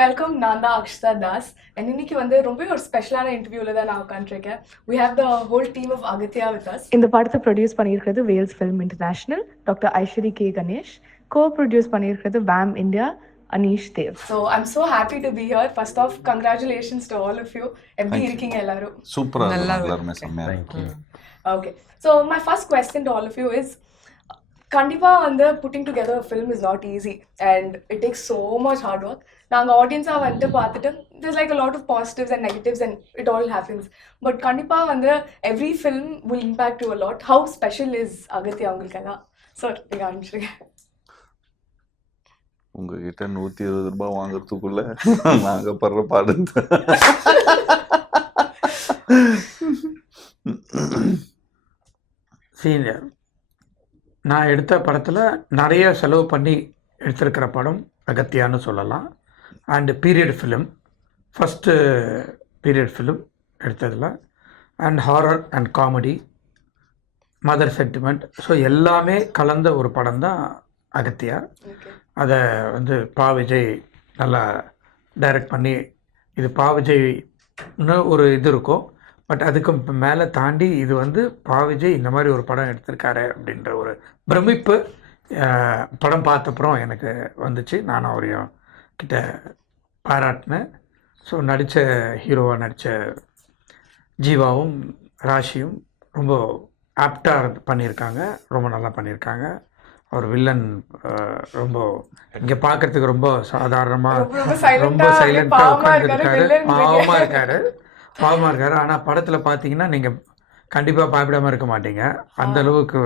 welcome Nanda Aghasthiyaa Das. And இன்னைக்கு வந்து ரொம்ப ஒரு ஸ்பெஷலான இன்டர்வியூல தான் நான் உட்கார்ந்திருக்கேன். We have the whole team of Agathiya with us. இந்த படத்தை ப்ரொடியூஸ் பண்ணியிருக்கிறது Vels film international, doctor Ishari K Ganesh. Co-produce பண்ணியிருக்கிறது Wam India, Aneesh Dev. So I'm so happy to be here. First off, congratulations to all of you. எப்படி இருக்கீங்க எல்லாரும்? சூப்பரா எல்லாரும் செம்மையா இருக்கு. Okay. So my first question to all of you is கண்டிப்பா வந்து putting together a film is not easy and it takes so much hard work. நாங்க ஆடியன்ஸா வந்து பார்த்துட்டு there's like a lot of positives and negatives and it all happens. But கண்டிப்பா வந்து every film will impact you a lot. How special is Agathiya உங்களுக்கெல்லாம்? சார் நீங்க ஆரம்பிச்சிருங்க. உங்ககிட்ட 120 ரூபாய் வாங்குறதுக்குள்ள நாங்க படுற பாடு. சீனியர், நான் எடுத்த படத்தில் நிறைய செலவு பண்ணி எடுத்திருக்கிற படம் அகத்தியான்னு சொல்லலாம். And period film, first period film எடுத்ததில். And horror and comedy, mother sentiment, so எல்லாமே கலந்த ஒரு படம் தான் அகத்தியா. அதை வந்து பா விஜய் நல்லா டைரக்ட் பண்ணி, இது பா விஜய்னு ஒரு இது இருக்கும், பட் அதுக்கு மேலே தாண்டி இது வந்து பா விஜய் இந்த மாதிரி ஒரு படம் எடுத்திருக்காரு அப்படின்ற ஒரு பிரமிப்பு படம் பார்த்தப்புறம் எனக்கு வந்துச்சு. நான் அவரையும் கிட்ட பாராட்டினேன். ஸோ நடித்த ஹீரோவாக நடித்த ஜீவாவும் ராஷியும் ரொம்ப ஆப்டாக பண்ணியிருக்காங்க, ரொம்ப நல்லா பண்ணியிருக்காங்க. அவர் வில்லன் ரொம்ப இங்கே பார்க்குறதுக்கு ரொம்ப சாதாரணமாக ரொம்ப சைலண்ட்டாக உட்காந்துருக்காரு, பாவமாக இருக்கார். ஆனால் படத்தில் பார்த்தீங்கன்னா நீங்கள் கண்டிப்பாக பயப்படாமல் இருக்க மாட்டீங்க. அந்த அளவுக்கு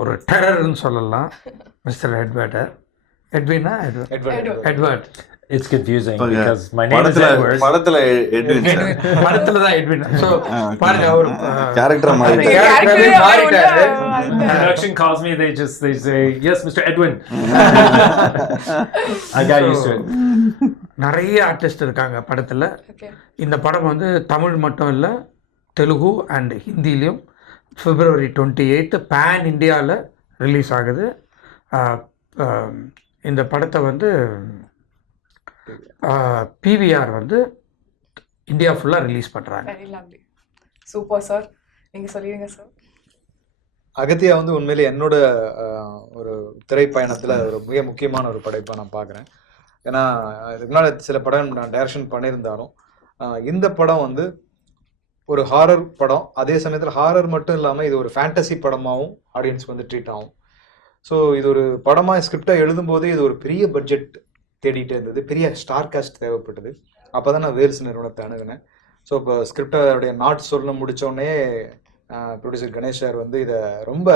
ஒரு டெரர்னு சொல்லலாம். Mister Edward. It's confusing because my name is Edward. படத்துல எட்வின். படத்துல தான் எட்வின். சோ பாருங்க அவர் கேரக்டர் மாறிட்டாரு. Production calls me, they say yes Mr. Edwin. I got used to it. நிறைய ஆர்டிஸ்ட் இருக்காங்க படத்துல. இந்த படம் வந்து தமிழ் மட்டும் இல்லை, தெலுங்கு அண்ட் ஹிந்திலையும் February 28 பேன் இந்தியாவில் ரிலீஸ் ஆகுது. இந்த படத்தை வந்து பிவிஆர் வந்து இந்தியா ஃபுல்லாக ரிலீஸ் பண்ணுறாங்க. சூப்பர் சார், நீங்கள் சொல்லிடுங்க சார். அகத்தியா வந்து உண்மையிலே என்னோட ஒரு திரைப்பயணத்தில் ஒரு மிக முக்கியமான ஒரு படைப்பாக நான் பார்க்குறேன். ஏன்னா இதுக்கு முன்னாடி சில படம் நான் டைரக்ஷன் பண்ணியிருந்தாலும் இந்த படம் வந்து ஒரு ஹாரர் படம், அதே சமயத்தில் ஹாரர் மட்டும் இல்லாமல் இது ஒரு ஃபேண்டசி படமாகவும் ஆடியன்ஸ்க்கு வந்து ட்ரீட் ஆகும். ஸோ இது ஒரு படமாக ஸ்கிரிப்டாக எழுதும்போதே இது ஒரு பெரிய பட்ஜெட் தேடிட்டு இருந்தது, பெரிய ஸ்டார் காஸ்ட் தேவைப்பட்டது. அப்போ தான் நான் வேல்ஸ் நிறுவனத்தை அணுகினேன். ஸோ இப்போ ஸ்கிரிப்டோடைய நாட் சொல்ல முடித்தோடனே ப்ரொடியூசர் கணேஷ் சார் வந்து இதை ரொம்ப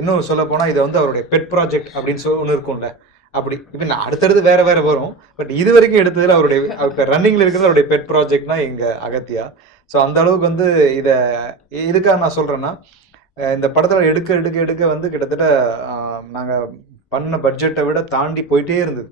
இன்னும் சொல்ல போனால் இதை வந்து அவருடைய பெட் ப்ராஜெக்ட் அப்படின்னு ஒன்று இருக்கும்ல, அப்படி இப்போ நான் அடுத்தடுத்து வேறு வரும். பட் இது வரைக்கும் எடுத்ததில் அவருடைய இப்போ ரன்னிங்கில் இருக்கிறது அவருடைய பெட் ப்ராஜெக்ட்னா எங்கள் அகத்தியா. ஸோ அந்த அளவுக்கு வந்து இதை இதுக்காக நான் சொல்கிறேன்னா, இந்த படத்தில் எடுக்க வந்து கிட்டத்தட்ட நாங்கள் பண்ண பட்ஜெட்டை விட தாண்டி போயிட்டே இருந்தது.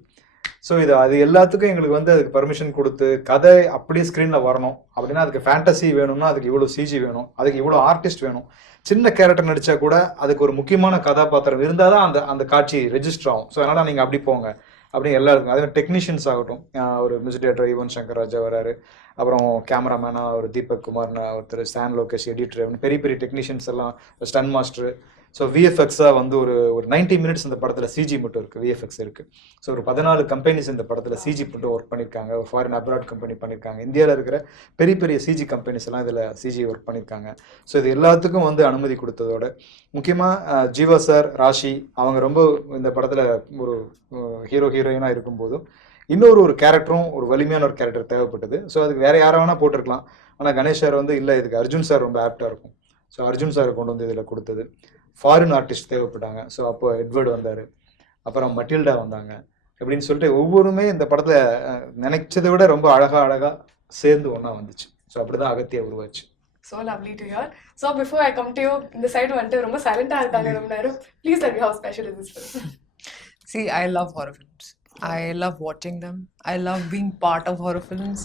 ஸோ அது எல்லாத்துக்கும் எங்களுக்கு வந்து அதுக்கு பர்மிஷன் கொடுத்து கதை அப்படியே ஸ்க்ரீனில் வரணும் அப்படின்னா அதுக்கு ஃபேண்டசி வேணும்னா அதுக்கு இவ்வளோ சிஜி வேணும், அதுக்கு இவ்வளோ ஆர்டிஸ்ட் வேணும். சின்ன கேரக்டர் நடித்தா கூட அதுக்கு ஒரு முக்கியமான கதாபாத்திரம் இருந்தால் தான் அந்த காட்சி ரெஜிஸ்டர் ஆகும். ஸோ அதனால் நீங்கள் அப்படி போங்க அப்படின்னு எல்லாருக்கும். அதே மாதிரி டெக்னீஷியன்ஸ் ஆகட்டும், ஒரு மியூசிக் டைரக்டர் யுவன் சங்கர் ராஜா வராரு, அப்புறம் கேமராமேனாக ஒரு தீபக் குமார்னு ஒருத்தர், ஸ்டான் லோகேஷ் எடிட்டர், பெரிய டெக்னீஷியன்ஸ் எல்லாம், ஸ்டன் மாஸ்டர். ஸோ விஎஃப்எக்ஸாக வந்து ஒரு 90 மினிட்ஸ் இந்த படத்தில் சிஜி மட்டும் இருக்குது, விஎஃப்எக்ஸ் இருக்குது. ஸோ ஒரு 14 கம்பெனிஸ் இந்த படத்தில் சிஜி மட்டும் ஒர்க் பண்ணியிருக்காங்க. ஒரு ஃபாரின் அப்ராட் கம்பெனி பண்ணியிருக்காங்க. இந்தியாவில் இருக்கிற பெரிய சிஜி கம்பெனிஸ் எல்லாம் இதில் சிஜி ஒர்க் பண்ணியிருக்காங்க. ஸோ இது எல்லாத்துக்கும் வந்து அனுமதி கொடுத்ததோட முக்கியமாக ஜீவா சார், ராஷி அவங்க ரொம்ப இந்த படத்தில் ஒரு ஹீரோயினாக இருக்கும்போதும் இன்னொரு கேரக்டரும் ஒரு வலிமையான ஒரு கேரக்டர் தேவைப்பட்டது. ஸோ அதுக்கு வேறு யாரை வேணால் போட்டிருக்கலாம். ஆனால் கணேஷ் சார் வந்து இல்லை, இதுக்கு அர்ஜுன் சார் ரொம்ப ஆப்டாக இருக்கும். ஸோ அர்ஜுன் சாரை கொண்டு வந்து இதில் கொடுத்தது. ஃபாரின் ஆர்டிஸ்ட் தேவைப்பட்டாங்க. ஸோ அப்போ எட்வர்டு வந்தார், அப்புறம் மட்டில்டா வந்தாங்க. அப்படின்னு சொல்லிட்டு ஒவ்வொருமே இந்த படத்தில் நினைச்சதை விட ரொம்ப அழகாக சேர்ந்து ஒன்றா வந்துச்சு. ஸோ அப்படி தான் அகத்தியா உருவாச்சு. So lovely to hear. So before I come to you, இந்த சைடு வந்துட்டு ரொம்ப சைலண்டாக இருக்காங்க ரொம்ப நேரம். Please tell me how special is this film? See, I love horror films. I love watching them. I love being part of horror films.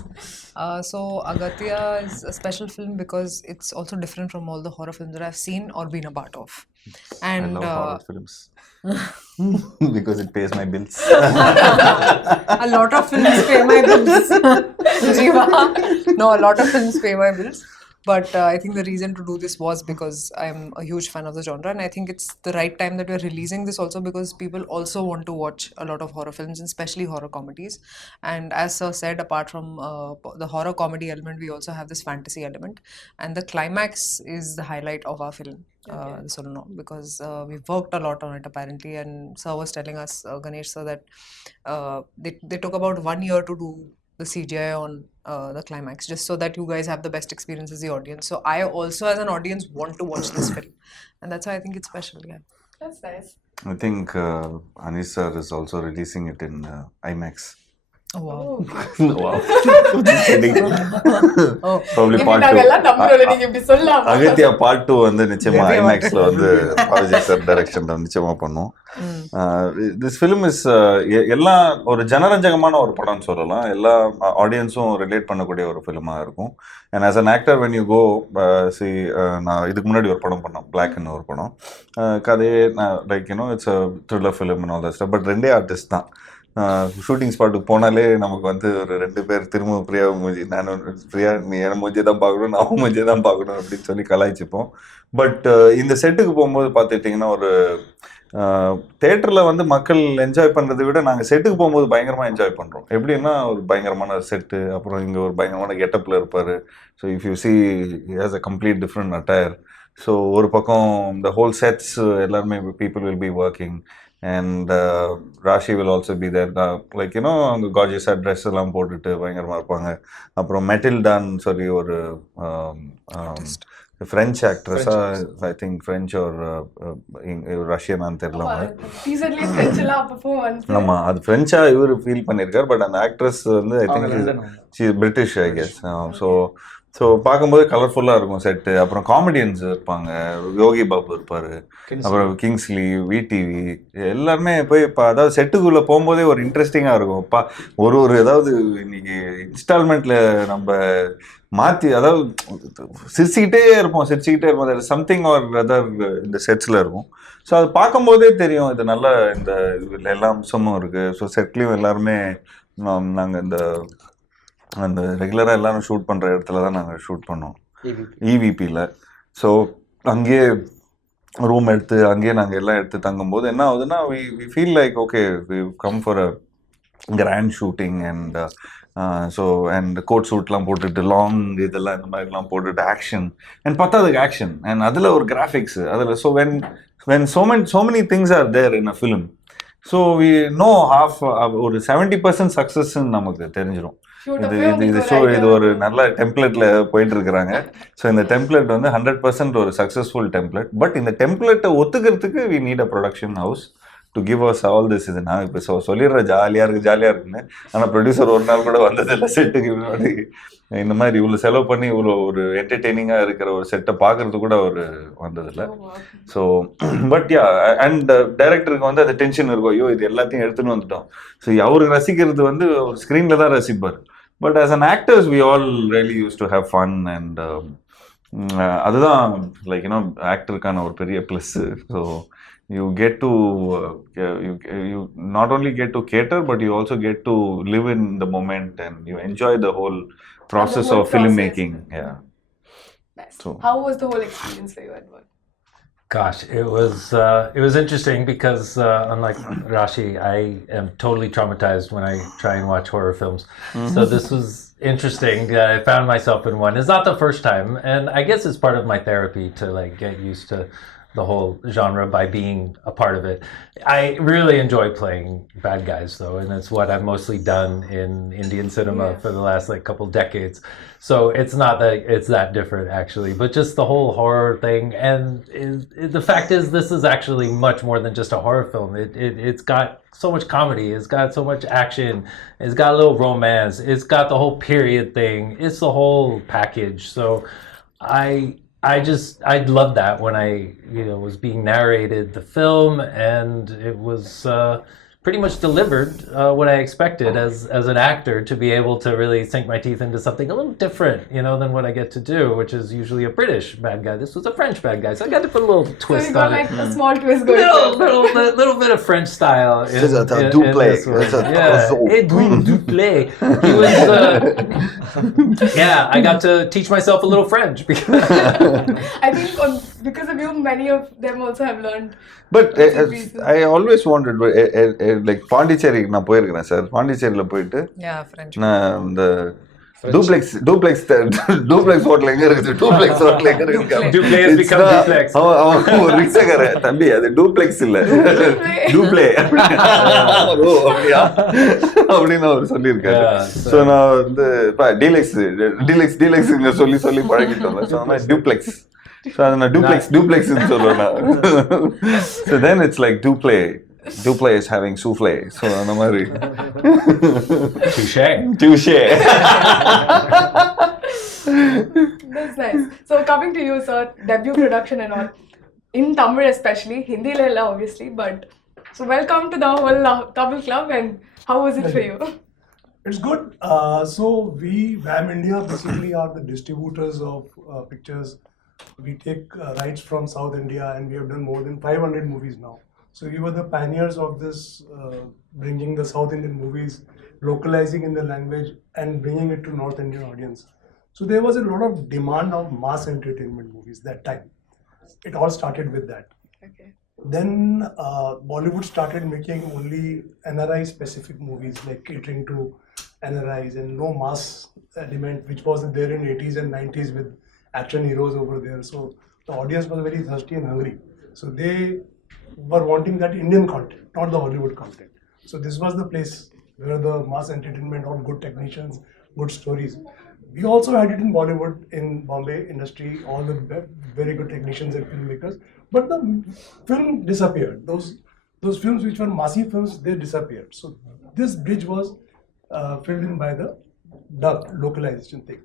So Aghasthiyaa is a special film because it's also different from all the horror films that I've seen or been a part of. I And love horror films because it pays my bills. a lot of films pay my bills. Jiva. No, a lot of films pay my bills. But I think the reason to do this was because I'm a huge fan of the genre, and I think it's the right time that we're releasing this also because people also want to watch a lot of horror films, and especially horror comedies. And as Sir said, apart from the horror comedy element, we also have this fantasy element, and the climax is the highlight of our film. This will know because we've worked a lot on it apparently, and Sir was telling us, Ganesh sir, that they took about 1 year to do the CGI on the climax, just so that you guys have the best experience as the audience. So I also, as an audience, want to watch this film, and that's why I think it's special. Yeah. That's nice. I think Anish sir is also releasing it in IMAX. Oh wow. Wow. Just kidding. Oh. Probably இப்படி part 2. நாங்கெல்லாம் நம்புறோம்ல, நீங்க இப்படி சொல்லலாமா? அகத்தியா part 2 வந்து நிச்சயமா Maybe ஐமேக்ஸ்ல வந்து பாலாஜி சார் டைரக்ஷன்ல நிச்சயமா பண்ணும். திஸ் ஃபிலிம் இஸ் எல்லாம் ஒரு ஜனரஞ்சகமான ஒரு படம்னு சொல்லலாம். எல்லா ஆடியன்ஸும் ரிலேட் பண்ணக்கூடிய ஒரு ஃபிலிமா இருக்கும். And as an actor when you go நான் இதுக்கு முன்னாடி ஒரு படம் பண்ணோம், பிளாக்னு ஒரு படம். கதையே like you know it's a thriller film and all that stuff. But ரெண்டே ஆர்டிஸ்ட் தான். ஷூட்டிங் ஸ்பாட்டுக்கு போனாலே நமக்கு வந்து ஒரு 2 பேர் திரும்ப பிரியா மூஞ்சி, நான் பிரியா நீ என் மூஞ்சியை தான் பார்க்கணும், நான் மூஞ்சியை தான் பார்க்கணும் அப்படின்னு சொல்லி கலாய்ச்சிப்போம். பட் இந்த செட்டுக்கு போகும்போது பார்த்துட்டிங்கன்னா ஒரு தேட்டரில் வந்து மக்கள் என்ஜாய் பண்ணுறதை விட நாங்கள் செட்டுக்கு போகும்போது பயங்கரமாக என்ஜாய் பண்ணுறோம். எப்படின்னா ஒரு பயங்கரமான செட்டு, அப்புறம் இங்கே ஒரு பயங்கரமான கெட்டப்பில் இருப்பார். So if you see has a complete different attire. So ஒரு பக்கம் இந்த ஹோல் செட்ஸ் எல்லாருமே people will be working. And Raashi will also be there. Like, you know, அவங்க கார்ஜியஸாக ட்ரெஸ் எல்லாம் போட்டுட்டு பயங்கரமாக இருப்பாங்க. அப்புறம் மெட்டில்டான்னு சொல்லி ஒரு ஃப்ரெஞ்ச் ஆக்ட்ரஸாக, ஐ திங்க் ஃப்ரெஞ்ச் ஒரு ரஷ்யனான்னு தெரியல. டீசர்லயே ஃப்ரெஞ்ச் எல்லாம் அப்பப்போ வந்து ஆமாம், அது ஃப்ரெஞ்சாக இவர் ஃபீல் பண்ணியிருக்கார். பட் அந்த ஆக்ட்ரஸ் வந்து I think British I guess. So பார்க்கும்போது கலர்ஃபுல்லாக இருக்கும் செட்டு. அப்புறம் காமெடியன்ஸ் இருப்பாங்க, யோகி பாபு இருப்பார், அப்புறம் கிங்ஸ்லி, விடிவி எல்லாருமே போய் இப்போ அதாவது செட்டுக்குள்ளே போகும்போதே ஒரு இன்ட்ரெஸ்டிங்காக இருக்கும். ஒரு ஏதாவது இன்னைக்கு இன்ஸ்டால்மெண்ட்டில் நம்ம மாற்றி அதாவது சிரிச்சுக்கிட்டே இருப்போம். சம்திங் ஆர் அதர் இந்த செட்ஸில் இருக்கும். ஸோ அது பார்க்கும்போதே தெரியும் இது நல்ல இந்த எல்லா அம்சமும் இருக்குது. ஸோ செட்லேயும் எல்லாருமே நாங்கள் அந்த ரெகுலராக எல்லாரும் ஷூட் பண்ணுற இடத்துல தான் நாங்கள் ஷூட் பண்ணோம், இவிபியில். ஸோ அங்கேயே ரூம் எடுத்து அங்கேயே நாங்கள் எல்லாம் எடுத்து தங்கும்போது என்ன ஆகுதுன்னா we feel like okay we come for a grand shooting. And so and coat சூட்லாம் போட்டுட்டு லாங் இதெல்லாம் இந்த மாதிரிலாம் போட்டுட்டு ஆக்ஷன் அண்ட் பத்தாதுக்கு ஆக்ஷன் அண்ட் அதில் ஒரு கிராஃபிக்ஸு அதில். So when so many things are there in a film, so we know half ஒரு 70% சக்ஸஸ்ன்னு நமக்கு தெரிஞ்சிடும். இது ஒரு நல்ல டெம்ப்ளேட்ல போயிட்டு இருக்கிறாங்க. ஸோ இந்த டெம்ப்ளேட் வந்து 100% ஒரு சக்ஸஸ்ஃபுல் டெம்ப்ளேட். பட் இந்த டெம்ப்ளேட்டை ஒத்துக்கிறதுக்கு we need a production house to give us all this. இது நான் இப்போ சொல்லிடுறேன் ஜாலியாக இருக்குன்னு. ஆனால் ப்ரொடியூசர் ஒரு நாள் கூட வந்ததில்லை செட்டுக்கு. இந்த மாதிரி இவ்வளோ செலவு பண்ணி இவ்வளோ ஒரு என்டர்டெய்னிங்காக இருக்கிற ஒரு செட்டை பார்க்கறது கூட அவர் வந்ததில்லை. ஸோ பட் யா, அண்ட் டைரக்டருக்கு வந்து அந்த டென்ஷன் இருக்கும், ஐயோ இது எல்லாத்தையும் எடுத்துன்னு வந்துட்டோம். ஸோ அவருக்கு ரசிக்கிறது வந்து ஒரு ஸ்க்ரீனில் தான் ரசிப்பார். But as an actors we all really use to have fun. And அதுதான் லைக் யூனோ ஆக்டருக்கான ஒரு பெரிய plus. So you get to you not only get to cater, but you also get to live in the moment and you enjoy the whole process of filmmaking. Yeah. Nice. So how was the whole experience for you, Edward? Gosh, it was interesting because unlike Raashi, I am totally traumatized when I try and watch horror films. So this was interesting. I found myself in one. It's not the first time, and I guess it's part of my therapy to like get used to the whole genre by being a part of it. I really enjoy playing bad guys though, and it's what I've mostly done in Indian cinema for the last like couple decades. So it's not that it's that different actually, but just the whole horror thing. And the fact is this is actually much more than just a horror film. It's got so much comedy, it's got so much action, it's got a little romance, it's got the whole period thing, it's the whole package. So I loved that when I was being narrated the film, and it was pretty much delivered what I expected as an actor, to be able to really sink my teeth into something a little different, than what I get to do, which is usually a British bad guy. This was a French bad guy, so I got to put a little So twist you got on like it. a small twist going. Little bit of French style. It's a duplay. It's a so- duplay. He was. Yeah, I got to teach myself a little French because. I think because of you, many of them also have learned. But I always wanted, like Pondicherry நான் போயிருக்கிறேன் சார். பாண்டிச்சேரியில் போயிட்டு Yeah, French. நான் இந்த duplex hotel எங்க இருக்குது, duplex hotel எங்க இருக்கு, Duplay has become duplex. அவன் ஒரு ரிக்ஷாக்கார தம்பி, அது டூப்ளெக்ஸ் இல்ல, டூப்ளே அப்படியா அப்படின்னு அவர் சொல்லியிருக்காரு. ஸோ நான் வந்து டீலெக்ஸ் சொல்லி பழகிட்டோம். ஸோ நான் டியூப்ளெக்ஸ், ஸோ அதை நான் டூப்ளெக்ஸ்ன்னு சொல்லுவேன் நான். So then it's like Duplay is having souffle. So அந்த மாதிரி. Touché. That's nice. So coming to you, sir, debut production and all, in Tamil especially, Hindi la obviously, but so welcome to the whole Tamil club, and how was it for you? It's good. So we, VAM India, basically are the distributors of pictures. We take rights from South India, and we have done more than 500 movies now. So we were the pioneers of this, bringing the South Indian movies, localizing in the language and bringing it to North Indian audience. So there was a lot of demand of mass entertainment movies that time. It all started with that. Okay. Then Bollywood started making only NRI specific movies, like catering to NRIs, and no mass element, which was there in 80s and 90s with action heroes over there. So the audience was very thirsty and hungry. So they were wanting that Indian content, not the Hollywood content. So this was the place where the mass entertainment, all good technicians, good stories. We also had it in Bollywood, in Bombay industry, all the very good technicians and filmmakers. But the film disappeared. Those films which were massive films, they disappeared. So this bridge was filled in by the dub localization thing.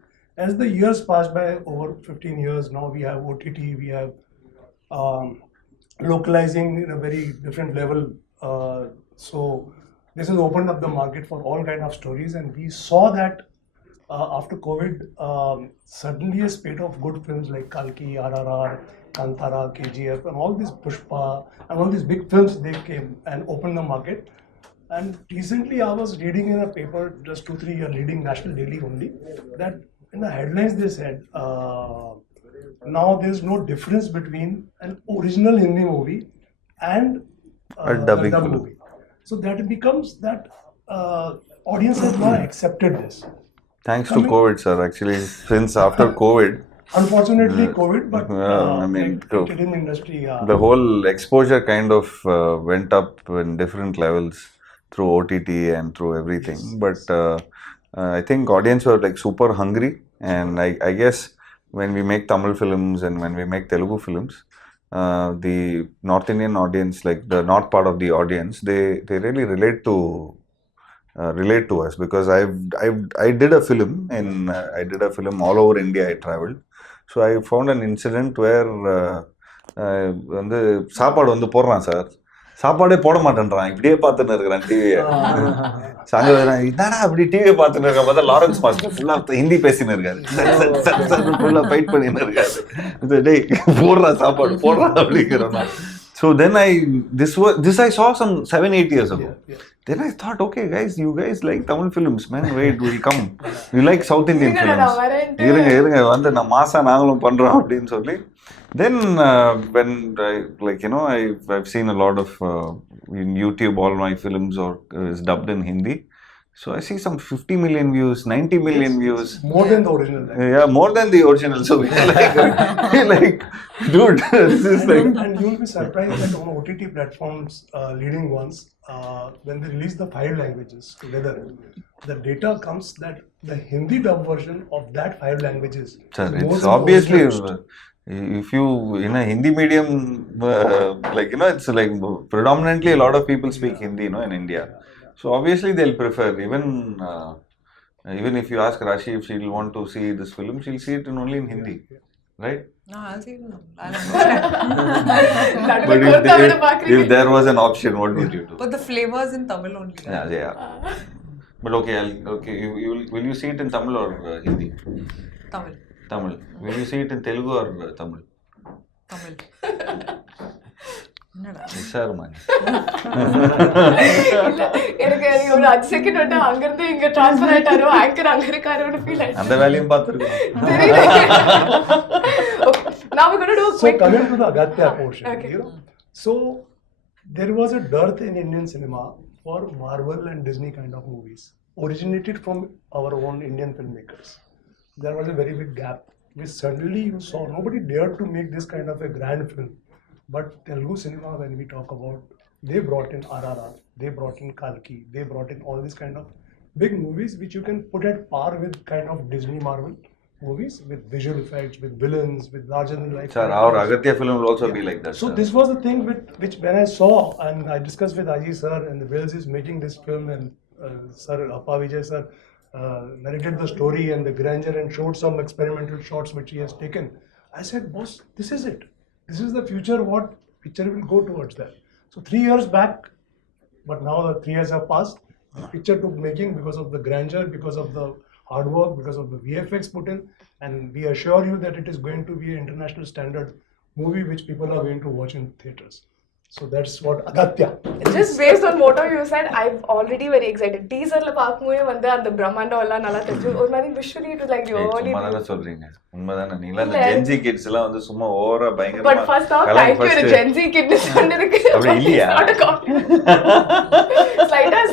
As the years passed by, over 15 years, now we have OTT, we have localizing in a very different level. So this has opened up the market for all kind of stories, and we saw that after COVID, suddenly a spate of good films like Kalki, RRR, Kantara, KGF, and all these Pushpa, and all these big films, they came and opened the market. And recently I was reading in a paper, just 2-3 years reading National Daily only, that in the headlines they said, now there's no difference between an original Hindi movie and A dubbing the dub film. movie. So that becomes that audience has now accepted this. Thanks to COVID, sir. Actually, since after COVID, Unfortunately, COVID, but I mean, like film industry, the whole exposure kind of went up in different levels through OTT and through everything. But I think audience were like super hungry, and I guess when we make Tamil films and when we make Telugu films, the North Indian audience, like the north part of the audience, they really relate to us, because I did a film all over India. I traveled, so I found an incident where வந்து சாப்பாடு வந்து போடுறான் சார், சாப்பாடே போட மாட்டேன்றான், இப்படியே பார்த்துன்னு இருக்கிறான் டிவியை. அங்கே என்னடா அப்படி டிவியை பார்த்துன்னு இருக்க பார்த்தா லாரன்ஸ் மாஸ்டர் ஃபுல்லாக ஹிந்தி பேசின்னு இருக்காரு, ஃபுல்லாக ஃபைட் பண்ணின்னு இருக்காரு. டேய் போடுறா சாப்பாடு போடுறா அப்படிங்கிறோம். So then this I saw some 7-8 years ago. Then I thought, okay guys, you guys like Tamil films, man, wait, we'll come. We like South Indian films. இருங்க வந்து நான் மாசா நாங்களும் பண்றோம் அப்படின்னு சொல்லி. Then when I've seen a lot of in YouTube, all my films is dubbed in Hindi. So I see some 50 million views, 90 million views. more than the original. Yeah, more than the original. So we're like, dude, this is like. And you'll be surprised that on OTT platforms, leading ones, when they release the 5 languages together, the data comes that the Hindi dub version of that 5 languages. Sir, is more it's than the obviously, original. if you in a Hindi medium, it's like predominantly a lot of people speak Hindi, in India. So obviously they'll prefer, even if you ask Raashi if she'll want to see this film, she'll see it only in Hindi, right? No, I'll see it. I'll understand. But if there was an option, what would you do? But the flavors in Tamil only. Right? Yeah. But okay, will you see it in Tamil or Hindi? Tamil. Tamil. Will you see it in Telugu or Tamil? Tamil. Sir, man. எனக்கு ஒரு 5 செகண்ட் வந்து அங்க இருந்து இங்க ட்ரான்ஸ்ஃபர் ஆயிட்டாரோ ஆங்கர் அங்க இருக்காரோன்னு ஃபீல் ஆயிடுச்சு. அந்த வேலையும் பார்த்துருக்கோம். Now we're going to do a So quick coming to the Agasthiyaa portion, Okay. you know, so there was a dearth in Indian cinema for Marvel and Disney kind of movies, originated from our own Indian filmmakers. There was a very big gap, which suddenly you saw nobody dared to make this kind of a grand film. But Telugu cinema, when we talk about, they brought in RRR, they brought in Kalki, they brought in all these kind of big movies which you can put at par with kind of Disney Marvel movies, with visual effects, with villains, with larger than life. Sir, our Agasthiyaa film will also be like that. So sir. this was the thing which when I saw and I discussed with Ajith sir, and the Wales is making this film, and Sir Appa Vijay sir narrated the story and the grandeur and showed some experimental shots which he has taken. I said, boss, this is it. This is the future. What picture will go towards that? So 3 years back, but now the 3 years have passed. The picture took making because of the grandeur, because of the hard work, because of the VFX put in, and we assure you that it is going to be an international standard movie which people are going to watch in theaters. So that's what Aghathiyaa. just based on what you said, I'm already very excited. Teaser la paakumoye vanda and brahmanda alla nalla thenju or mari visually it was like really சும்மா தானே சொல்றீங்க உண்மைதானே நீங்களா இந்த gen Z kids எல்லாம் வந்து சும்மா ஓவரா பயங்கரமா but first off thank you the Gen Z kid சொன்னதுக்கு அப்படி இல்லையா?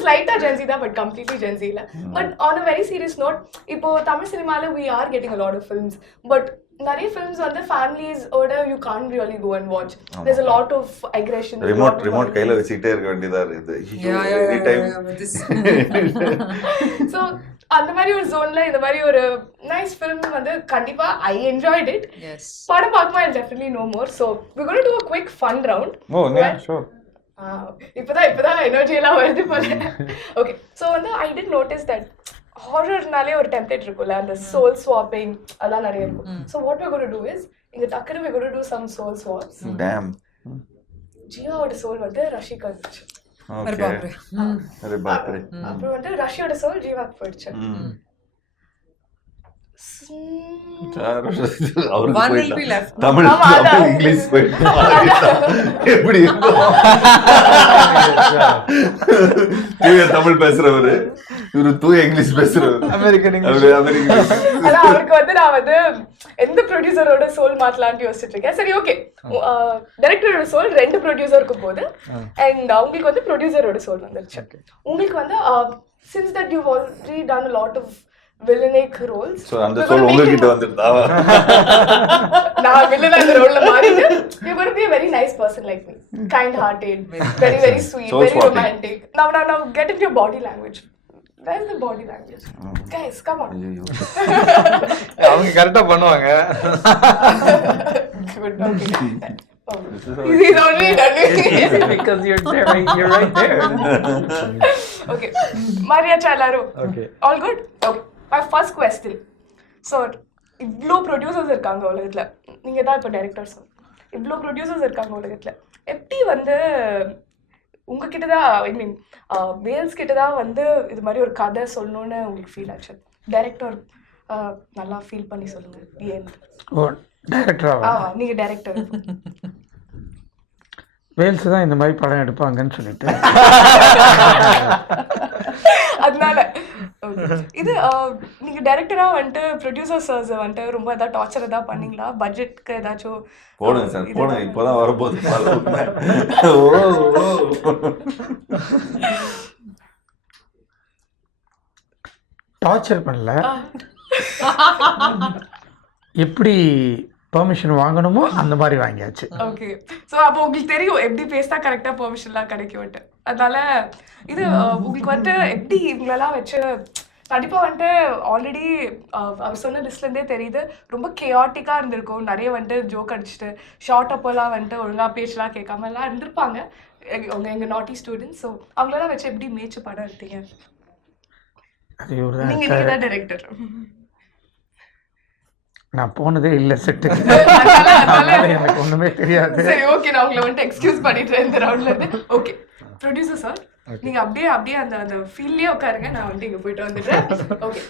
slight Gen Z da but completely Gen Z la. But on a very serious note, ipo Tamil cinema la we are getting a lot of films, but நிறைய films வந்து families ஓட you can't really go and watch. There's a lot of aggression. Remote கையில வச்சுக்கிட்டே இருக்க வேண்டியதா இருக்குது. Any time. So அந்த மாதிரி ஒரு ஜோன்ல இந்த மாதிரி ஒரு நைஸ் ஃபிலிம் வந்து கண்டிப்பா ஐ என்ஜாய்ட் இட். Yes. படம் பார்க்குமா I'll definitely know more. So we're going to do a quick fun round. Oh, yeah, sure. இப்பதான் எனர்ஜி எல்லாம் வருது போல. Okay. So வந்து I did notice that ஹாரர்னாலே ஒரு டெம்ப்ளேட் இருக்கும்ல அந்த சோல் ஸ்வாப்பிங் அதெல்லாம் நிறைய இருக்கும். So what we're going to do is இங்க டக்குனு we're going to do some soul swaps. Damn. ஜீவாவோட சோல் வந்து ரஷிகாந்த். अरे बाप रे. अरे बाप रे. அப்புறம் வந்து ரஷியோட சோல் ஜீவாக்கு போயிடுச்சு. அவருக்கு One will போயிட்டா. be left. தமிழ் ஆமா, அதான். இங்கிலீஷ் போயிட்டா. எப்படி இருக்கும்? தூய தமிழ் பேசுறவரு இவரு தூய இங்கிலீஷ் பேசுறவரு அமெரிக்கன் ஆனா அவருக்கு வந்து நான் வந்து எந்த ப்ரொடியூசரோட சோல் மாத்தலாம்னு யோசிச்சுட்டு இருக்கேன். சரி ஓகே, டைரக்டரோட சோல் 2 ப்ரொடியூசருக்கு போகுது அண்ட் உங்களுக்கு வந்து ப்ரொடியூசரோட சோல் வந்துருச்சு. உங்களுக்கு வந்து since that you've already done a lot of villainic roles, so அந்த சோல் உங்ககிட்ட வந்துட்டா நான் வில்லனா இந்த ரோல்ல மாறிட்டு you're going to be a very nice person like me, kind hearted, very sweet, Soul very swapping. romantic. Now get into your body language. Where's the body language? Guys, come on. அவங்க கரெக்டா பண்ணுவாங்க. Good, okay. Oh, he's already done it. Because you're there, you're right there. Okay, Maria Chalaru. Okay. All good? Okay. My first question. So, இவ்வளோ ப்ரொடியூசர்ஸ் இருக்காங்க உலகத்துல, நீங்க தான் இப்போ director. Sir இவ்வளோ ப்ரொடியூசர்ஸ் இருக்காங்க உலகத்துல, எப்படி வந்து உங்ககிட்ட தான் ஐ மீன் வேல்ஸ் கிட்ட தான் வந்து இது மாதிரி ஒரு கதை சொல்லணும்னு உங்களுக்கு ஃபீல் ஆச்சு? டைரக்டர் நல்லா ஃபீல் பண்ணி சொல்லுங்க. ஓ டைரக்டராக நீங்க டைரக்டர் வேல்ஸ் தான் இந்த மாதிரி படம் எடுப்பாங்கன்னு சொல்லிட்டு அதனால இது நீங்க டைரக்டரா வந்துட்டு ப்ரொடியூசர்ஸ் வந்துட்டு ரொம்ப ஏதாவது டார்ச்சர் ஏதாவது பண்ணீங்களா? பட்ஜெட்க்கு ஏதாச்சும் போடுங்க சார் போடுங்க, இப்போதான் வரப்போகுது. டார்ச்சர் பண்ணல, எப்படி பெர்மிஷன் வாங்கணுமோ அந்த மாதிரி வாங்கியாச்சு. ஓகே, ஸோ அப்போ உங்களுக்கு தெரியும் எப்படி பேசினா கரெக்டாக பெர்மிஷன்லாம் கிடைக்கும்ட்டு. அதனால இது உங்களுக்கு வந்துட்டு எப்படி இவங்களெல்லாம் வச்சு கண்டிப்பாக வந்துட்டு ஆல்ரெடி அவர் சொன்ன லிஸ்ட்லேருந்தே தெரியுது ரொம்ப கேஆட்டிக்காக இருந்திருக்கும். நிறைய வந்துட்டு ஜோக் அடிச்சுட்டு ஷார்ட் அப்போலாம் வந்துட்டு ஒழுங்காக பேச்செலாம் கேட்காமலாம் இருந்திருப்பாங்க அவங்க எங்கள் நாட்டி ஸ்டூடெண்ட்ஸ். ஸோ அவங்களெல்லாம் வச்சு எப்படி மேய்ச்சி படம் எடுத்தீங்க? நீங்கள் தான் டைரக்டர். நான் போனதே இல்லை செட்டுக்கு, அதனால எனக்கு ஒன்றுமே தெரியாது. சரி, ஓகே, நான் உங்களை வந்துட்டு எக்ஸ்கியூஸ் பண்ணிட்டு இந்த ரவுண்ட்ல இருந்து. ஓகே, ப்ரொடியூசர் சார், நீங்க அப்படியே அந்த ஃபீல்ட்லயே உட்காருங்க, நான் வந்துட்டு இங்க போயிட்டு வந்துடுறேன். ஓகே,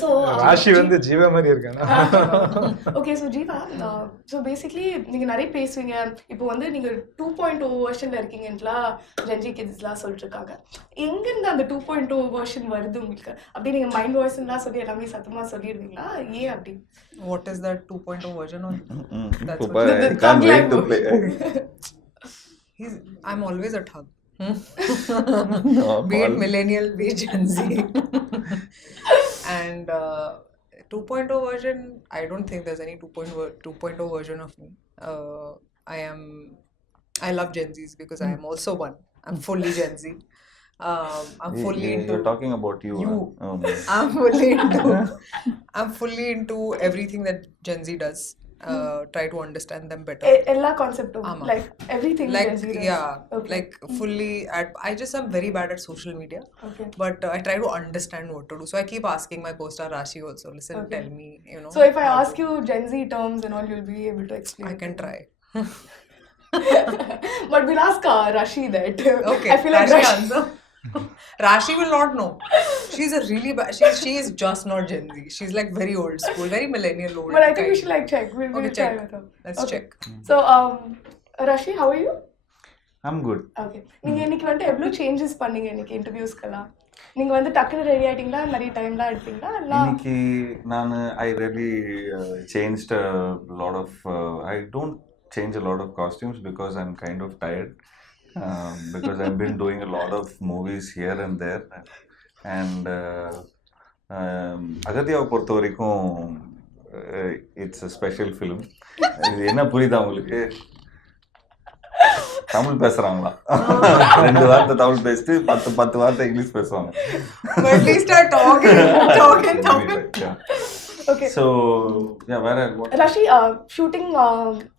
ஸோ ராஷி வந்து ஜீவா மாதிரி இருக்காங்க. Okay, so Jeeva, so basically நீங்கள் நிறைய பேசுவீங்க. இப்போ வந்து நீங்கள் 2.0 வெர்ஷனில் இருக்கீங்கன்ட்டுலாம் ஜென்ஜி கிட்ஸ்லாம் சொல்லிட்டு இருக்காங்க. எங்கேருந்து அந்த 2.0 வெர்ஷன் வருது உங்களுக்கு? அப்படியே நீங்கள் மைண்ட் வாய்ஸ்லாம் சொல்லி எல்லாமே சத்தமாக சொல்லிடுவீங்களா? ஏன் அப்படி? What is that 2.0 version on? That's Super, I can't wait to play. I'm always a thug. Be it millennial, be it Gen Z. And 2.0 version, I don't think there's any 2.0 version of me. I love Gen Zs because I am also one. I'm fully Gen Z. I'm fully into. You're talking about you. I'm fully into everything that Gen Z does. Try to understand them better. எல்லா கான்செப்டும், like everything, like Gen Z does. yeah, Okay. like fully I just am very bad at social media. Okay. But I try to understand what to do, so I keep asking my co-star Raashi also, listen, Okay. tell me, you know. So if I ask you Gen Z terms and all, you'll be able to explain. I can try. But we'll ask Raashi that. Okay, I feel like Raashi Raashi. answer. Rashi will not know. She's a really bad. She is just not Gen Z. She's like very old school, very millennial old. But I think we kind. should like check. We'll Okay, try check. with her. Let's Okay. check. So Raashi, how are you? I'm good. Okay. நீங்க இன்னைக்கு வந்து எவ்வளவு சேஞ்சஸ் பண்ணீங்க இன்னைக்கு இன்டர்வியூஸ்க்கெல்லாம்? நீங்க வந்து டக்குனு ரெடி ஆயிட்டீங்களா? நிறைய டைம்லாம் எடுத்தீங்களா? இல்ல இன்னைக்கு நான் I really changed a lot of I don't change a lot of costumes because I'm kind of tired. Because I've been doing a lot of movies here and there, and அகத்தியாவை பொறுத்த வரைக்கும் இட்ஸ் a special film. இது என்ன புரியுதா உங்களுக்கு? தமிழ் பேசுறாங்களா? 2 வார்த்தை தமிழ் பேசிட்டு 10 வார்த்தை இங்கிலீஷ் பேசுவாங்க. But at least start talking Tamil. Okay. So yeah, where I what? Raashi, shooting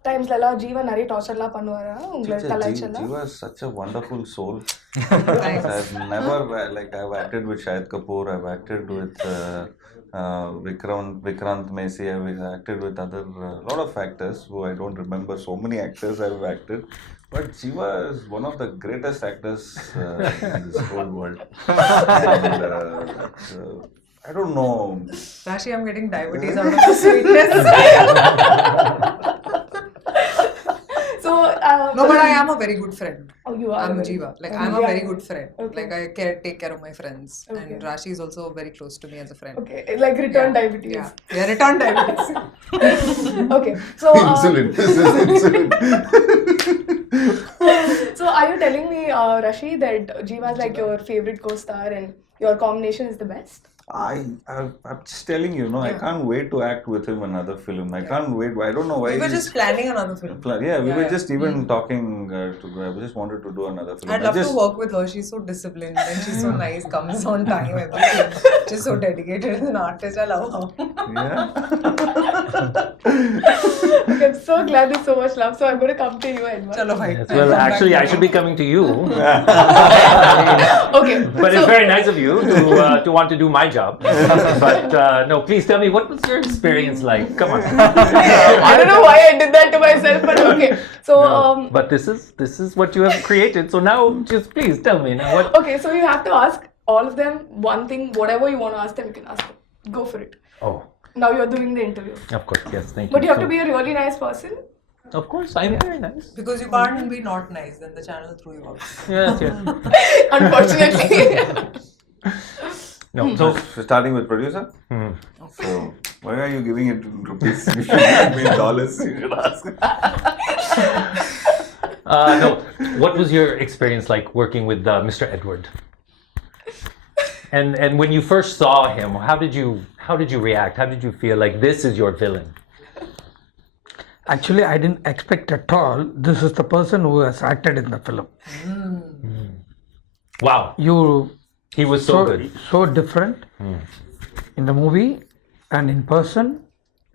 times la Jiva நிறைய டார்ச்சர்லாம் பண்ணுவாரா? உங்களை கலாய்ச்சலாம்? Jiva is such a wonderful soul. Thanks. I've never I've acted with Shahid Kapoor, I've acted with Vikrant Messi, I've acted with other lot of actors who I don't remember. So many actors I've acted, but Jiva is one of the greatest actors in this whole world. And, I don't know. Rashi, I'm getting diabetes out of the sweetness. So No, but I am a very good friend. Oh, you are. I'm very- Jiva. Like Oh, I'm a yeah. very good friend. Okay. Like I take care of my friends, Okay. and Rashi is also very close to me as a friend. Okay, like return Yeah. diabetes. Yeah, return diabetes. Okay, so Insulin. This is insulin. so are you telling me, Raashi, that Jiva is like your favorite co-star and your combination is the best? I'm just telling you, no, I can't wait to act with him in another film. I can't wait. I don't know why. We were just planning another film. Yeah, we Yeah, were yeah. just even talking I just wanted to do another film. I'd love to work with her. She's so disciplined and she's so nice, comes on time, everything. She's so dedicated as an artist. I love her. Yeah. Okay, I'm so glad there's so much love. So I'm going to come to you, Edward. Chalo, bhai. Yes, well, actually, I should be coming to you. Okay, But it's very nice of you to want to do my job. But no, please tell me, what was your experience like? Come on. I don't know why I did that to myself, but okay. So But this is what you have created. So now, just please tell me now what. okay, so you have to ask all of them one thing, whatever you want to ask them, you can ask them. Go for it. Oh, Now you're doing the interview. of course, yes, thank you. But you have to be a really nice person. Of course, I'm very nice. Because you can't be not nice, then the channel threw you out. Yes, yes. Unfortunately. No, so Starting with producer. So why are you giving it in rupees? You should give me in dollars. You should ask. no. What was your experience like working with Mr. Edward? And when you first saw him, how did you react? How did you feel like this is your villain? Actually, I didn't expect at all this is the person who has acted in the film. Wow, he was so good. So different in the movie and in person,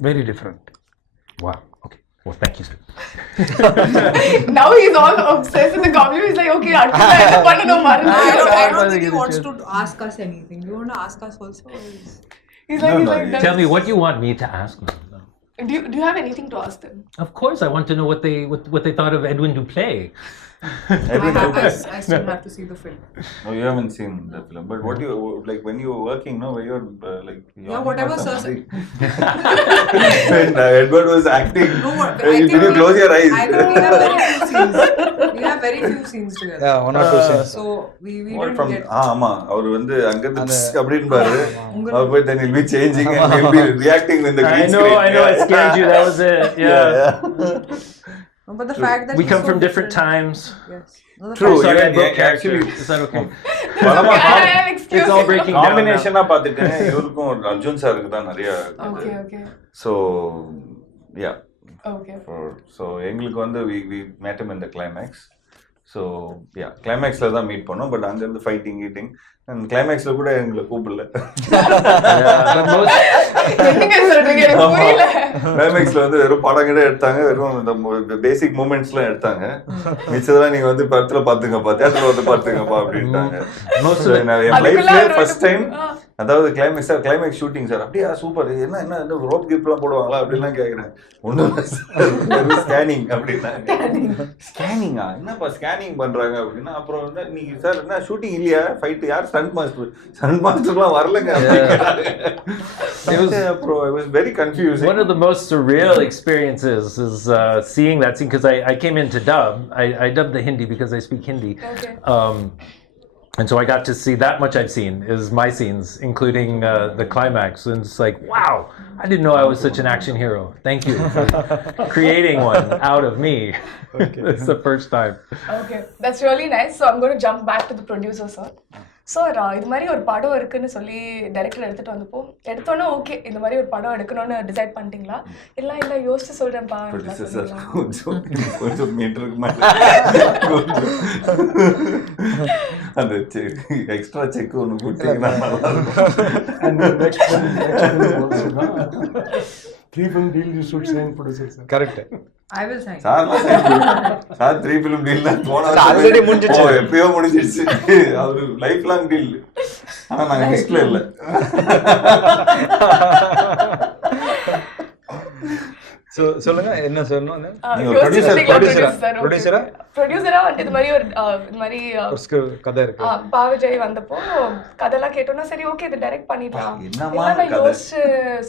very different. Wow. Okay. Well, thank you, sir. Now he's all obsessed with the comedy. He's like, okay, Arjun, I don't know. I don't was think he gonna wants say- to ask us anything. You want to ask us also? He's like, No, that. Tell me what you want me to ask him. Do you have anything to ask them? Of course, I want to know what they thought of Edwin Duplay. I still have to see the film. No, you haven't seen the film. But what you like when you were working, no, when you're like Yeah, whatever sir said. when Edward was acting, No, what- did you close your eyes? I think we have very few scenes. We have very few scenes together. Yeah, 1 or 2 scenes. So we What didn't from get. ஆமா அவர் வந்து அங்க இருந்து அப்படின்னு பாரு அவர் போய் then he'll be changing and he'll be reacting in the green screen. I know, I scared you. That was it. Yeah. No, but the fact that We he's come so from different times. Yes. No, the True. fact- Sorry, I Yeah, broke actually, character. Is that okay? பலமா Excuse It's all me. breaking down now. காம்பினேஷனா பாத்துட்டேன் இவருக்கும் அர்ஜுன் சாருக்கு தான் நிறைய Okay. so yeah Okay. so எங்களுக்கு வந்து we met him in the climax. So yeah, climaxல தான் மீட் பண்ணோம். பட் அங்க இருந்து ஃபைட்டிங் கீட்டிங் அண்ட் கிளைமேக்ஸ்ல கூட எங்களை கூப்பிடல. என்னங்க சொல்றீங்க எனக்கு புரியல. கிளைமேக்ஸ்ல வந்து வெறும் படம் கிட்ட எடுத்தாங்க, வெறும் இந்த பேசிக் மூமெண்ட்ஸ்லாம் எடுத்தாங்க. மிச்சதெல்லாம் நீங்க வந்து படத்துல பாத்துங்கப்பா, தியேட்டர்ல வந்து பாத்துங்கப்பா அப்படின்ட்டாங்க. என் லைஃப்ல ஃபர்ஸ்ட் டைம் அதாவது கிளைமேக்ஸ் ஷூட்டிங் சார் அப்படியா சூப்பர், என்ன ரோப் கிப்லாம் போடுவாங்களா அப்படின்லாம் கேட்குறேன். ஒன்றும் ஸ்கேனிங் அப்படின்னாங்க. ஸ்கேனிங்கா என்னப்பா ஸ்கேனிங் பண்றாங்க அப்படின்னா, அப்புறம் வந்து நீங்க சார் என்ன ஷூட்டிங் இல்லையா, ஃபைட் யார் ஸ்டண்ட் மாஸ்டர்லாம் வரலங்க. அப்புறம் I was very confusing. One of the most surreal experiences is seeing that scene because I came in to dub. I dubbed the Hindi because I speak Hindi. Okay. And so I got to see that much I've seen is my scenes, including the climax. And it's like, wow, I didn't know I was such an action hero. Thank you for creating one out of me. Okay. It's the first time. Okay, that's really nice. So I'm going to jump back to the producer, sir. Sir இது மாதிரி ஒரு படம் இருக்குன்னு சொல்லி டைரக்டர் எடுத்தோன்னே ஓகே இந்த மாதிரி ஒரு படம் எடுக்கணும்னு டிசைட் பண்ணிட்டீங்களா? இல்லை யோசிச்சு சொல்கிறேன்ப்பா. கொஞ்சம் மீட்டருக்கு மேலே அந்த எக்ஸ்ட்ரா செக் ஒன்று கொடுத்தீங்கன்னா நல்லா இருக்கும். 3 film deal you should sign producer sir. Correct. I will sign. Sir 3 film deal தான் போன ஆல்ரெடி முடிஞ்சிச்சு. எப்பயோ முடிஞ்சிடுச்சு. அவரு லைஃப் லாங் டீல். ஆனா நாங்க லிஸ்ட்ல இல்ல. சொல்லுங்க என்ன சொல்லணும்? ப்ரொடியூசரா வந்து இது மாதிரி ஒரு கதை இருக்கு. பாவிஜய் வந்தப்போ கதைலாம் கேட்டோம்னா சரி ஓகே இது டைரக்ட் பண்ணிடலாம் யோசிச்சு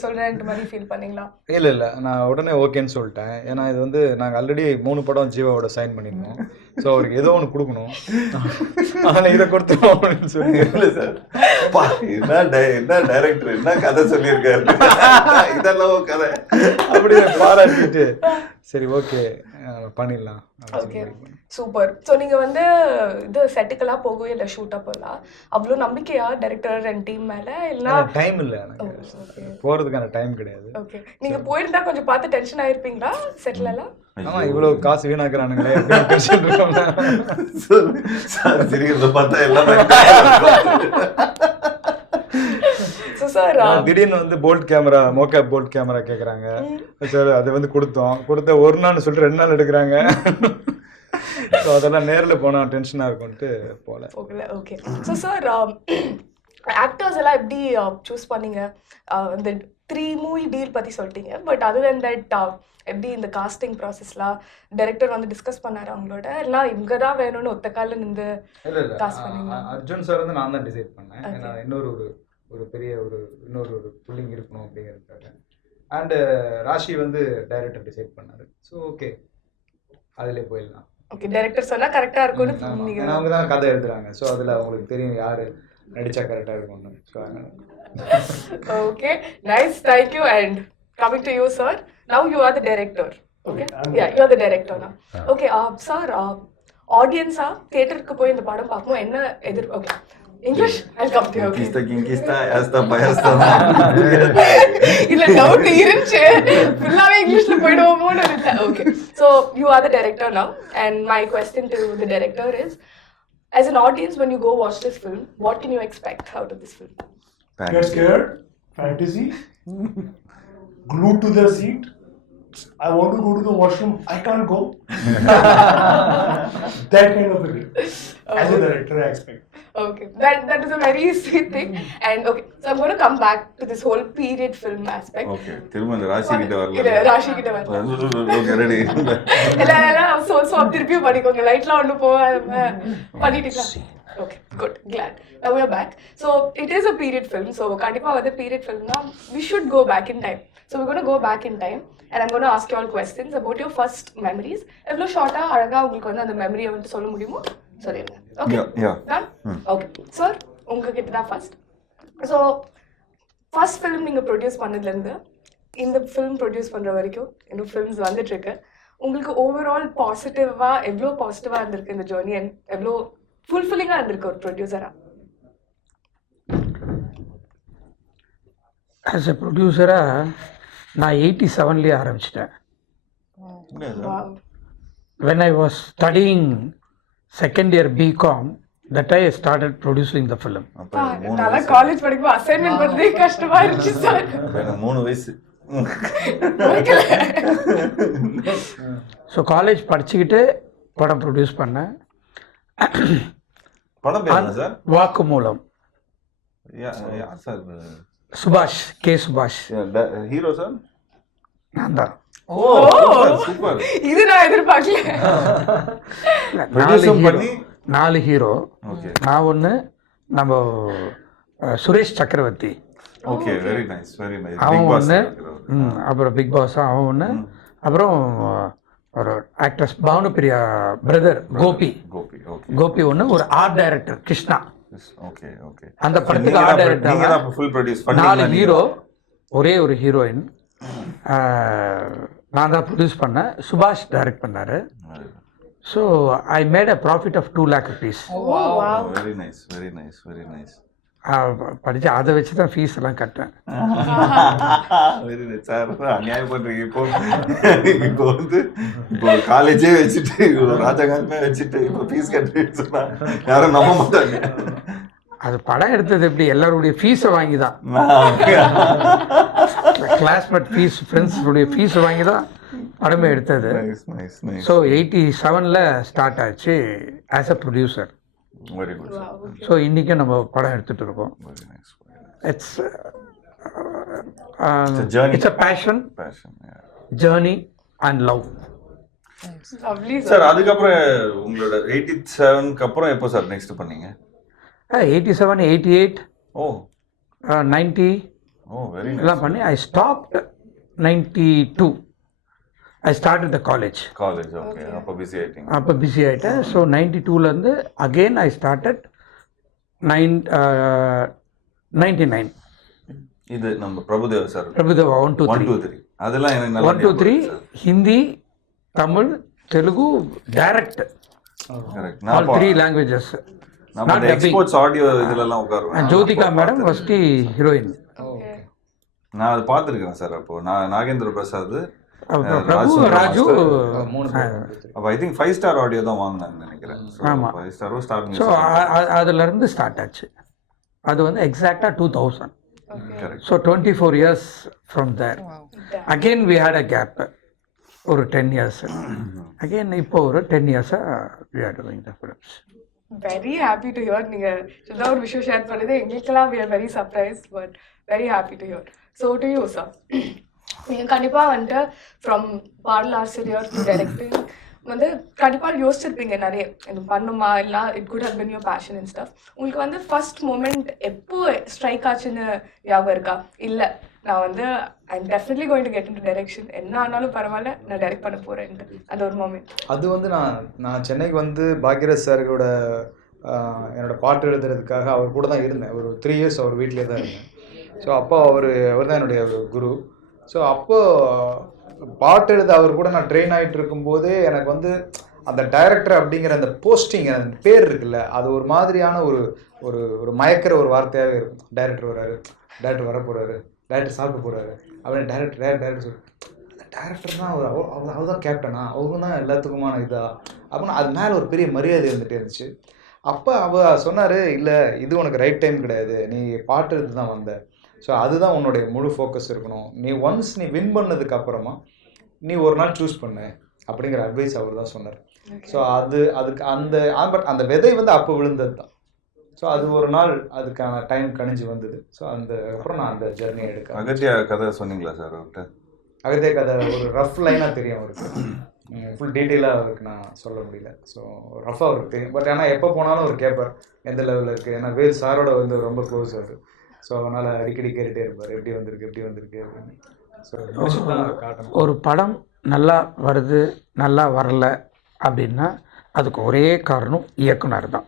சொல்றேன் மாதிரி ஃபீல் பண்ணீங்களா? இல்ல நான் உடனே ஓகேன்னு சொல்லிட்டேன். ஏன்னா இது வந்து நாங்க ஆல்ரெடி 3 படம் ஜீவாவோட சைன் பண்ணிருந்தோம். ஸோ அவருக்கு ஏதோ ஒன்று கொடுக்கணும், ஆனால் இதை கொடுத்துருவோம் அப்படின்னு சொல்லி. இல்லை சார் என்ன டைரக்டர் என்ன கதை சொல்லியிருக்காரு, இதெல்லாம் கதை அப்படி பாராட்டிட்டு சரி ஓகே பண்ணிடலாம். Okay super. ஸோ நீங்கள் வந்து இது செட்டுக்கெல்லாம் போகவே இல்லை, ஷூட் அப்போல்லாம் அவ்வளோ நம்பிக்கையா டைரக்டர் அண்ட் டீம் மேலே? இல்லைனா டைம் இல்லை எனக்கு போகிறதுக்கான டைம் கிடையாது. ஓகே நீங்கள் போயிருந்தா கொஞ்சம் பார்த்து டென்ஷன் ஆகிருப்பீங்களா செட்டிலெல்லாம்? ஆமா இவ்வளவு காசு வீணாக்குறானுங்களே சிரிக்கிறத பார்த்தா எல்லாமே. திடீர்னு வந்து போல்ட் கேமரா மோகேப் போல்ட் கேமரா கேக்குறாங்க சார். அது வந்து கொடுத்த ஒரு நாள் சொல்லிட்டு 2 நாள் எடுக்கிறாங்க. ஸோ அதெல்லாம் நேரில் போனால் டென்ஷனாக இருக்கும்ட்டு போல. ஓகே ஸோ சார் ஆக்டர்ஸ் எல்லாம் எப்படி சூஸ் பண்ணீங்க? இந்த 3 மூவி டீல் பற்றி சொல்லிட்டீங்க, பட் அதர் தென் தட் எப்படி இந்த காஸ்டிங் ப்ராசஸ்லாம் டைரக்டர் வந்து டிஸ்கஸ் பண்ணாரு அவங்களோட, எல்லாம் இவங்க தான் வேணும்னு ஒத்த காலில் நின்று காஸ்ட் பண்ணீங்க? அர்ஜுன் சார் வந்து நான் தான் டிசைட் பண்ணேன். ஏன்னா ஒரு பெரிய இன்னொரு புல்லிங் இருக்கணும் அப்படிங்கிறதுக்காக. அண்டு ராஷி வந்து டைரக்டர் டிசைட் பண்ணாரு. ஸோ ஓகே அதிலே போயிடலாம். ஓகே டைரக்டர் சொன்னால் கரெக்டாக இருக்கும்னு ஏன்னா அவங்க தான் கதை எழுதுறாங்க. ஸோ அதில் அவங்களுக்கு தெரியும் யார் நடிச்சா கரெக்டாக இருக்கும்னு. So okay nice, thank you. And coming to you sir, now you are the director. Okay yeah, you are the director now. Okay sir audience theater ku poi indha padam paakmo enna edir okay English I'll come to you. Okay kinkista asta bayasta illa doubt irunche fullave English la poiduvomo nu irundha. Okay so you are the director now, and my question to the director is, as an audience when you go watch this film, what can you expect out of this film? Get scared, fantasy, glued to their seat. I want to go to the washroom, I can't go. That kind of a game. As a director, I expect. Okay, that is a very sweet thing. And okay, so I'm going to come back to this whole period film aspect. Okay திரும்ப இந்த ராசி கிட்ட இது வரல ராஷி கிட்ட வரல. Okay ready எல்லாம் so திருப்பியும் பண்ணிக்கோங்க, லைட்லாம் ஒன்று பண்ணிட்டீங்களா? Okay, good, glad. Now we are back. So it is a period film. So kandipa vada period film na we should go back in time. So we're going to go back in time and I'm going to ask you all questions about your first memories. Evlo short ah alaga ungalku vandu and memory வந்து சொல்ல முடியுமோ சொல்லுங்க. Okay. Yeah. Done? Okay. Sir, உங்ககிட்ட தான் first. So first film நீங்க ப்ரொடியூஸ் பண்ணதுல இருந்து இந்த film ப்ரொடியூஸ் பண்ற வரைக்கும் இந்த films வந்துட்டு இருக்கு. உங்களுக்கு ஓவரால் பாசிட்டிவா எவ்வளோ பாசிட்டிவா இருந்திருக்கு இந்த ஜர்னி அண்ட் எவ்வளோ ஃபுல்ஃபில்லிங்காக இருந்திருக்கு ஒரு ப்ரொடியூசரா? ஆஸ் எ ப்ரொடியூசராக நான் 87லேயே ஆரம்பிச்சிட்டேன். When I was studying second year BCom that I started producing the film. நல்லா காலேஜ் படிக்கும்போது அசைன்மெண்ட் பண்ணுறதே கஷ்டமா இருந்துச்சு சார். 3 வயசு. ஸோ காலேஜ் படிச்சுக்கிட்டு படம் ப்ரொடியூஸ் பண்ணேன். படம் பேர் என்ன சார்? வாக்குமூலம். யார் சார்? சுபாஷ், கே சுபாஷ். Hero sir? நான் தான். ஓ சூப்பர். இது நான் எதிர்பார்க்கல. 4 ஹீரோ. நான் ஒன்று, நம்ம சுரேஷ் சக்கரவர்த்தி. Okay, very nice very nice. அவன் ஒன்று, அப்புறம் பிக் பாஸ் அவன் ஒன்று, அப்புறம் ஒரு ஆக்ட்ரஸ் பானுபிரியா பிரதர் கோபி ஒன்று, ஒரு art director Krishna. Okay okay. அந்த படத்துக்கு ஆர்ட் டைரக்டர். ஃபுல் ப்ரொடியூஸ் பண்ணி 4 ஹீரோ, ஒரே ஒரு ஹீரோயின். நான் தான் ப்ரொடியூஸ் பண்ணேன். சுபாஷ் டைரக்ட் பண்ணார். So I made a profit of 2 lakh rupees. Very nice very nice very nice. படித்து அதை வச்சு தான் ஃபீஸ் எல்லாம் கட்டேன். Very nice sir. அநியாயம் பண்ணுறீங்க. இப்போ வந்து இப்போ காலேஜே வச்சுட்டு ராஜகாந்தமே வச்சுட்டு இப்போ ஃபீஸ் கட்டுறேன்னு சொன்னால் யாரும் நம்ப மாட்டாங்க. அது படம் எடுத்தது எப்படி, எல்லாருடைய ஃபீஸை வாங்கி தான், கிளாஸ்மேட் ஃபீஸ், ஃப்ரெண்ட்ஸுடைய ஃபீஸை வாங்கி தான் படமே எடுத்தது. ஸோ 87ல் ஸ்டார்ட் ஆச்சு as a producer. Very good. So இன்றைக்கும் நம்ம படம் எடுத்துகிட்டு இருக்கோம். It's a fashion, journey and love. Sir அதுக்கப்புறம் உங்களோட 87க்கு அப்புறம் எப்போ சார் நெக்ஸ்ட் பண்ணீங்க? 87, 88, ஓ 90 எல்லாம் பண்ணி I stopped 92. I started the college. Okay. அப்போ பிஸி ஆகிட்டேன். ஸோ 92லேருந்து அகெயின் ஐ ஸ்டார்டட் 99. இது நம்ம பிரபுதேவா சார். பிரபுதேவா 1 2 3 அதெல்லாம் எனக்கு நல்லா 1 2 3 Hindi, Tamil, Telugu direct. Correct. All 3 languages. நம்ம அந்த எக்ஸ்போர்ட்ஸ் ஆடியோ இதெல்லாம் உட்காருவேன். Jyothika madam first heroine. நான் அதை பார்த்துருக்கேன் சார். அப்போ நாகேந்திர பிரசாத், ராஜு. அப்போ ஐ திங்க் 5 ஸ்டார் ஆடியோ தான் வாங்கினாங்கன்னு நினைக்கிறேன். ஆமாம், 5 ஸ்டாரும் ஸ்டார்ட். ஸோ அதுலேருந்து ஸ்டார்ட் ஆச்சு. அது வந்து எக்ஸாக்டாக 2000. Correct. So 24 years from there. Again we had a gap, ஒரு 10 years. அகெயின் இப்போ ஒரு 10 years-ஆக we are doing the films. Very happy to hear. நீங்கள் சின்னதாக ஒரு விஷயம் ஷேர் பண்ணது எங்களுக்கெல்லாம் we are very surprise but very happy to hear. So to you sir, நீங்கள் கண்டிப்பாக வந்துட்டு ஃப்ரம் பாடல் ஆசிரியர் டு டைரக்டிங் வந்து கண்டிப்பாக யோசிச்சிருப்பீங்க நிறைய, எனக்கு பண்ணுமா இல்லை it good how been your passion and stuff. உங்களுக்கு வந்து ஃபர்ஸ்ட் மூமெண்ட் எப்போ ஸ்ட்ரைக் ஆச்சுன்னு ஞாபகம் இருக்கா? இல்லை நான் வந்து I am definitely going to get in to direction, என்ன ஆனாலும் பரவாயில்ல நான் டைரக்ட் பண்ண போகிறேன்ட்டு அந்த ஒரு மூமெண்ட்? அது வந்து நான் சென்னைக்கு வந்து பாக்யராஜ் சாரோட என்னோடய பாட்டு எழுதுறதுக்காக அவர் கூட தான் இருந்தேன். ஒரு 3 years அவர் வீட்டிலே தான் இருந்தேன். ஸோ அப்போ அவர் தான் என்னுடைய ஒரு குரு. ஸோ அப்போது பாட்டு எழுத அவர் கூட நான் ட்ரெயின் ஆகிட்டு இருக்கும்போதே எனக்கு வந்து அந்த டைரக்டர் அப்படிங்கிற அந்த போஸ்டிங், அந்த பேர் இருக்குல்ல, அது ஒரு மாதிரியான ஒரு ஒரு ஒரு மயக்கிற ஒரு வார்த்தையாகவே இருக்கும். டைரக்டர் வர்றாரு, டைரக்டர் வர போகிறாரு, டைரக்டர் சாப்பிட போகிறாரு அப்படின்னு டைரக்டர் சொல்லி, அந்த டைரக்டர் தான் அவர் தான் கேப்டனா, அவரும் தான் எல்லாத்துக்குமான இதா அப்படின்னா அது மேலே ஒரு பெரிய மரியாதை இருந்துகிட்டே இருந்துச்சு. அப்போ அவர் சொன்னார், இல்லை இது உனக்கு ரைட் டைம் கிடையாது, நீ பாட்டு எழுது தான் வந்த, ஸோ அதுதான் உன்னுடைய முழு ஃபோக்கஸ் இருக்கணும். நீ ஒன்ஸ் நீ வின் பண்ணதுக்கப்புறமா நீ ஒரு நாள் சூஸ் பண்ணு, அப்படிங்கிற அட்வைஸ் அவர் தான் சொன்னார். ஸோ அதுக்கு பட் அந்த விதை வந்து அப்போ விழுந்தது தான். ஸோ அது ஒரு நாள் அதுக்கான டைம் கணிஞ்சு வந்தது. ஸோ அப்புறம் நான் அந்த ஜெர்னியை எடுக்க. அகத்தியா கதை சொன்னீங்களா சார் அவர்கிட்ட? அகத்தியா கதை ஒரு ரஃப் லைனாக தெரியும் அவருக்கு, ஃபுல் டீட்டெயிலாக அவருக்கு நான் சொல்ல முடியல. ஸோ ரஃபாக அவருக்கு தெரியும். பட் ஆனால் எப்போ போனாலும் அவர் கேட்பார் எந்த லெவலில் இருக்குது. ஏன்னா வேல் சாரோட வந்து ரொம்ப க்ளோஸ் அவர். ஸோ அதனால் அடிக்கடி கேட்டுகிட்டே இருப்பார் எப்படி வந்திருக்கு அப்படின்னு. ஸோ காட்டணும். ஒரு படம் நல்லா வருது நல்லா வரல அப்படின்னா அதுக்கு ஒரே காரணம் இயக்குனர் தான்.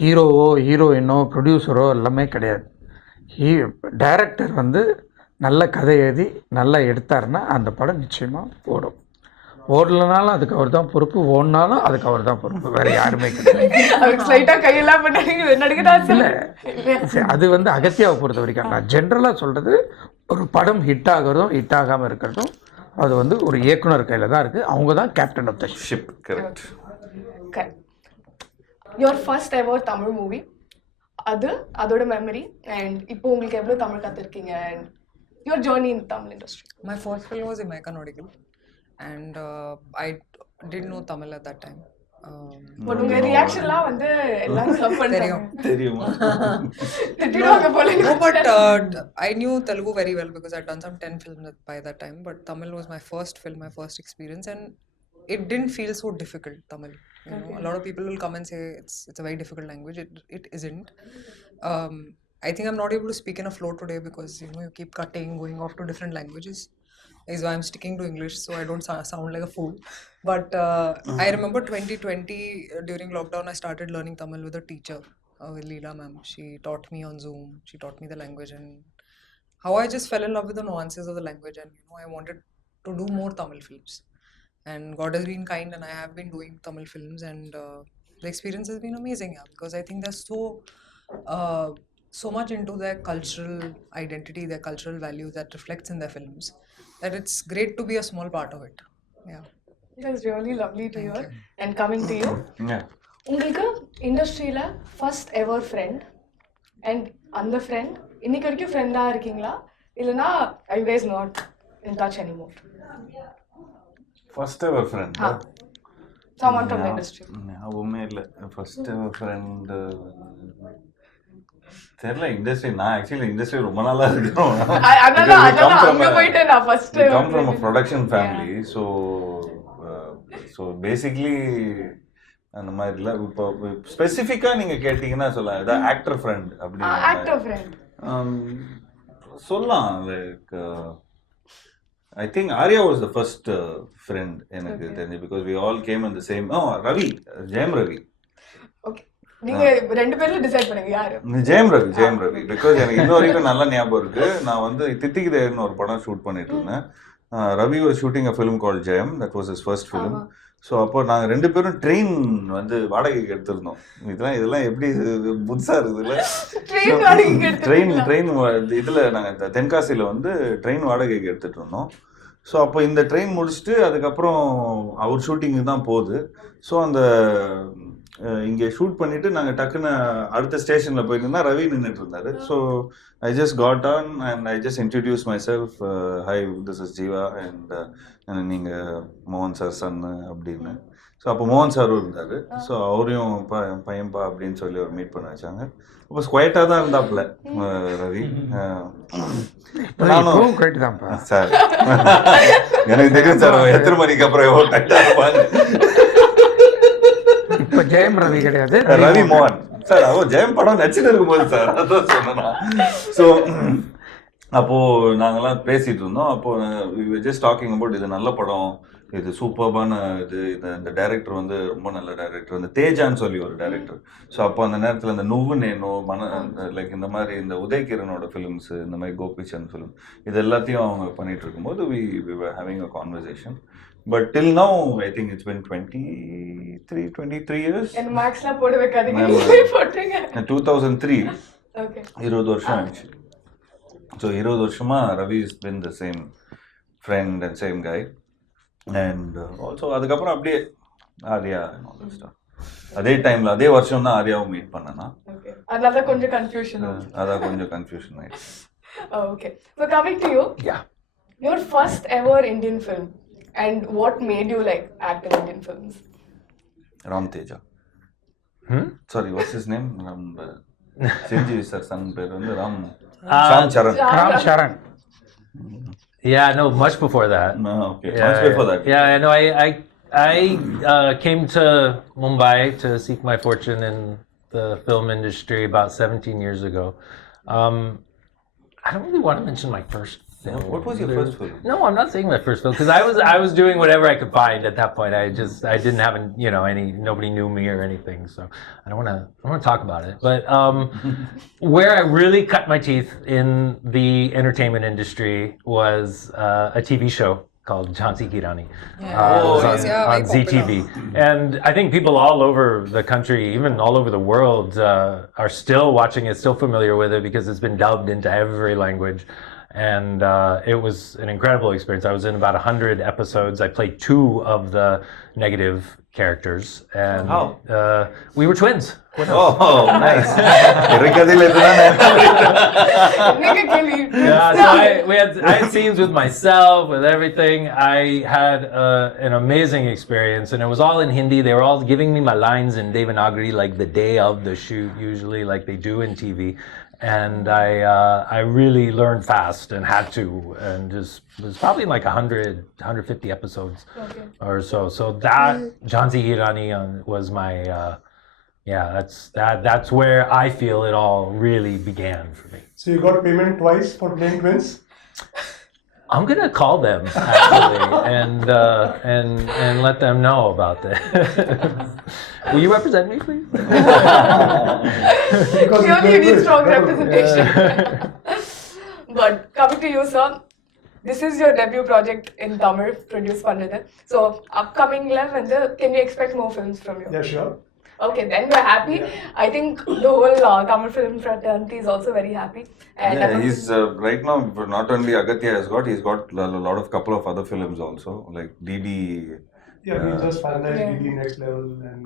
ஹீரோவோ ஹீரோயினோ ப்ரொடியூசரோ எல்லாமே கிடையாது. டைரக்டர் வந்து நல்ல கதை எழுதி நல்லா எடுத்தாருன்னா அந்த படம் நிச்சயமாக ஓடும். ஓடலனாலும் அதுக்கு அவர் தான் பொறுப்பு, ஓடினாலும் அதுக்கு அவர் தான் பொறுப்பு, வேறு யாருமே கிடையாது. இல்லை, அது வந்து அகத்தியாவை பொறுத்த வரைக்கும் நான் ஜென்ரலாக சொல்கிறது, ஒரு படம் ஹிட் ஆகிறதும் ஹிட் ஆகாமல் இருக்கிறதும் அது வந்து ஒரு இயக்குனர் கையில் தான் இருக்குது. அவங்க தான் captain of the ship. Correct. Your first ever Tamil movie, அதோட மெமரி, அண்ட் இப்போ உங்களுக்கு எவ்வளோ தமிழ் கற்றுருக்கீங்க, and your journey in Tamil industry. My first film was vijayakanth, and I didn't know Tamil at that time. But உங்க ரியாக்ஷன்லாம் வந்து எல்லாரும் லவ் பண்றாங்க. தெரியுமா? திட்டிடுவாங்க போல. No, but I knew Telugu very well because I'd done some 10 films by that time. But Tamil was my first film, my first experience, and it didn't feel so difficult. Tamil, you know, a lot of people will come and say it's a very difficult language. It isn't. I think I'm not able to speak in a flow today because you know you keep cutting, going off to different languages. Is why I'm sticking to English so I don't sound like a fool. But I remember 2020 during lockdown I started learning Tamil with a teacher, with Leela ma'am. She taught me on Zoom. She taught me the language and how I just fell in love with the nuances of the language, and you know I wanted to do more Tamil films. And God has been kind and I have been doing Tamil films, and the experience has been amazing, yeah, because I think they're so much into their cultural identity, their cultural values that reflects in their films, that it's great to be a small part of it. Yeah. That's really lovely to hear. And coming to you, உங்களுக்கு இண்டஸ்ட்ரியில first ever friend, and அந்த ஃப்ரெண்ட் இன்னைக்கு வரைக்கும் ஃப்ரெண்டா இருக்கீங்களா, இல்லனா ஐ guys not in touch anymore? First ever friend someone from the industry. ஞாபகமே இல்லை. ஃபர்ஸ்ட் எவர் ஃப்ரெண்ட் தெரியல. இண்டஸ்ட்ரி நான் ஆக்சுவலி இண்டஸ்ட்ரி ரொம்ப நாளா இருக்கோம். Come from a production family. So basically அந்த மாதிரி இல்லை. இப்போ ஸ்பெசிஃபிக்காக நீங்கள் கேட்டிங்கன்னா சொல்லலாம், ஏதாவது ஆக்டர் ஃப்ரெண்ட் அப்படின்னு சொல்லலாம். Like I think Arya was the first friend எனக்கு தெரிஞ்சு, because we all came in the same. Ravi, Jayam Ravi. நீங்க ரெண்டு பேரும் டிசைட் பண்ணுங்க யாரு. ஜெயம் ரவி பிகாஸ் எனக்கு இன்ன வரைக்கும் நல்ல ஞாபகம் இருக்கு. நான் வந்து தித்திக்குதேன்னு ஒரு படம் ஷூட் பண்ணிட்டு இருந்தேன். Ravi was shooting a film call Jayam, that was his first film. So அப்போ நாங்கள் ரெண்டு பேரும் ட்ரெயின் வந்து வாடகைக்கு எடுத்திருந்தோம். இதெல்லாம் எப்படி புதுசாக இருக்குதுல்ல. ட்ரெயின் இதில் நாங்கள் தென்காசியில் வந்து ட்ரெயின் வாடகைக்கு எடுத்துகிட்டு இருந்தோம். ஸோ அப்போ இந்த ட்ரெயின் முடிச்சுட்டு அதுக்கப்புறம் அவர் ஷூட்டிங்கு தான் போகுது. ஸோ அந்த இங்கே ஷூட் பண்ணிவிட்டு நாங்கள் டக்குன்னு அடுத்த ஸ்டேஷனில் போயிருந்தோம்னா ரவி நின்றுட்டு இருந்தார். So I just got on and I just introduce my self, high this is Jeeva அண்ட் நீங்கள் மோகன் சார் சன்னு அப்படின்னு. ஸோ அப்போ மோகன் சாரும் இருந்தார். ஸோ அவரையும் பையன்பா அப்படின்னு சொல்லி அவர் மீட் பண்ண வச்சாங்க. அப்போ ஸ்குவைட்டாக தான் இருந்தாப்புல ரவி. நானும் சார் எனக்கு தெரியும் சார் எத்தனை மணிக்கு அப்புறம் எவ்வளோ டைட்டாக இருப்பாங்க. இப்போ ஜெயம் ரவி கிடையாது, ரவி மோகன் சார். அவன் ஜெயம் படம் நச்சுன்னு இருக்கும்போது சார் அதான் சொன்னா. ஸோ அப்போது நாங்கள்லாம் பேசிகிட்டு இருந்தோம். அப்போது ஜஸ்ட் டாக்கிங் அபவுட் இது நல்ல படம், இது சூப்பர்பான இந்த டைரக்டர் வந்து ரொம்ப நல்ல டைரக்டர், இந்த தேஜான்னு சொல்லி ஒரு டைரக்டர். ஸோ அப்போ அந்த நேரத்தில் இந்த நுவ்வு நேனோ லைக் இந்த மாதிரி இந்த உதயகிரனோட ஃபிலிம்ஸு, இந்த மாதிரி கோபிச்சந்த் ஃபிலிம், இது எல்லாத்தையும் அவங்க பண்ணிகிட்டு இருக்கும்போது we were having a conversation. But till now, I think it's been 23 years. And marks la podu vekkadinga, போட்றீங்க. 2003. Okay. 20 வருஷம் ஆச்சு. So 20 வருஷமா Ravi has been the same friend and same guy. And also அதுக்கப்புறம் அப்படியே Arya and all that stuff. அதே டைம்ல அதே வருஷம் தான் ஆர்யாவை மீட் பண்ணனா. Okay. அதனால கொஞ்சம் கன்ஃபியூஷன். அதான் கொஞ்சம் கன்ஃபியூஷன் ஆயிடுச்சு. Okay. So coming to you. Yeah. Your first ever Indian film. And what made you like act in Indian films? Ram Teja. Sorry, what's his name? Ram. Sanjeev sir son per vandu Ram. Sham Charan. Ram Charan. Yeah, no, much before that. No, okay. Yeah, Much before that. Yeah, I know. I came to Mumbai to seek my fortune in the film industry about 17 years ago. I don't really want to mention my first film. What was your first film? No, I'm not saying my first film because I was doing whatever I could find at that point. I didn't have nobody knew me or anything, so I don't want to talk about it. But where I really cut my teeth in the entertainment industry was a TV show called Jhansi Ki Rani. It was on ZTV. And I think people all over the country, even all over the world, are still watching it, still familiar with it because it's been dubbed into every language. And it was an incredible experience. I was in about 100 episodes. I played 2 of the negative characters. And we were twins. Oh, nice. Yeah, so I had scenes with myself, with everything. I had an amazing experience, and it was all in Hindi. They were all giving me my lines in Devanagari, like the day of the shoot, usually, like they do in TV. And I really learned fast and had to, and just it was probably like 150 episodes or so. So that Jhansi Ki Rani was my. That's where I feel it all really began for me. So you got payment twice for playing twins? I'm gonna call them actually and let them know about that. Will you represent me, please? Surely you need strong representation. But coming to you, sir, this is your debut project in Tamil, produced by Nadu. So upcoming level, can we expect more films from you? Yeah, sure. Okay, then we're happy. Yeah. I think the whole Tamil film fraternity is also very happy. And Yeah, he's right now not only Aghasthiyaa he's got a lot of couple of other films also, like DD. Yeah, we just finalized DD Next Level and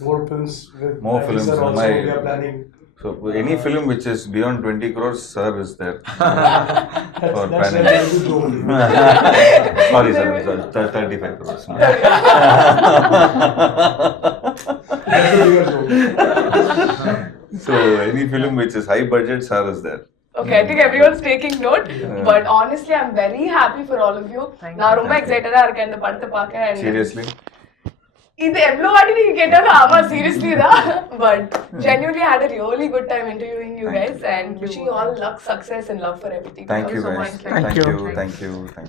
more films with More actors films. also we are planning. So any film which is beyond 20 crores, sir is there. For That's planning. a good zone. Sorry, sir, 35 crores. That's a bigger zone. So any film which is high budget, sir is there. okay, I think everyone's taking note. But honestly, I'm very happy for all of you. நான் ரொம்ப எக்ஸைட்டடா இருக்கேன் இந்த படத்தை பார்க்க. And Seriously? இது எவ்வளவு வாட்டி நீங்க கேட்டாலும் ஆமா seriously தான். But genuinely had a really good time interviewing you guys and wishing you all luck, success and love for everything. Thank you so guys. much. Thank you. Thank you. Thanks.